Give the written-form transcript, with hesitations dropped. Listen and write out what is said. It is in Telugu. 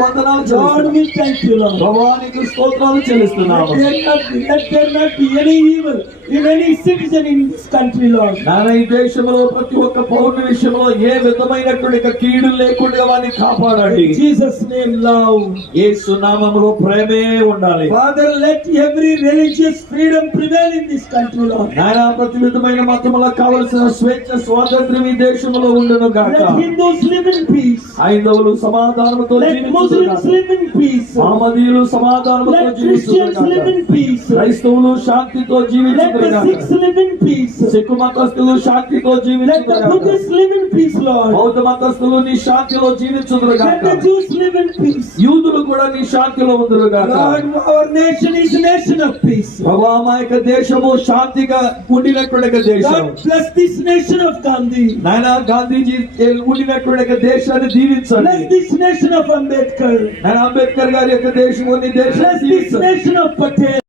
వందనాలు Lord, చెల్లిస్తున్నాము. we thank you, Lord. ప్రభువా నీకు స్తోత్రాలు చెల్లిస్తున్నాము. Let there not be any evil in any citizen in this country, Lord. నాయన ఈ దేశంలో ప్రతి ఒక్క పౌరుని విషయంలో ఏ విధమైనటువంటి కీడు లేకుండా వారిని కాపాడండి. In Jesus' name, love. యేసు నామములో ప్రేమే ఉండాలి. Father, let every religious freedom prevail in this country, Lord. నాయన ప్రతి విధమైన మతములకు కావలసిన స్వేచ్ఛ స్వాతంత్ర్యం ఈ దేశంలో ఉండును గాక. Let Hindus live in peace. హైందవులు సమాధానముతో Let జీవించుదురు Muslims గాక. live in peace. మహమ్మదీయులు సమాధానముతో Let జీవించుదురు Christians live గాక. in peace. క్రైస్తవులు శాంతితో Let జీవించుదురు the గాక. Sikhs live in peace. Sikh మతస్థులు శాంతితో Let జీవించుదురు the గాక. Buddhists live in peace, Lord. బౌద్ధ మతస్థులు నీ శాంతిలో జీవించుదురు Let గాక. the Jews live in peace. యూదులు కూడా నీ శాంతిలో ఉందురు గాక. Lord, our nation is a nation of peace. ప్రభువా మా యొక్క దేశము శాంతిగా ఉండినటువంటి దేశం. God bless this nation of Gandhi. నాయన గాంధీజీ ఉండినటువంటి దేశాన్ని Bless దీవించండి. this nation of Ambedkar. నాయన అంబేద్కర్ గారి యొక్క దేశం నీ Bless దేశాన్ని this దీవించండి. nation of Patel.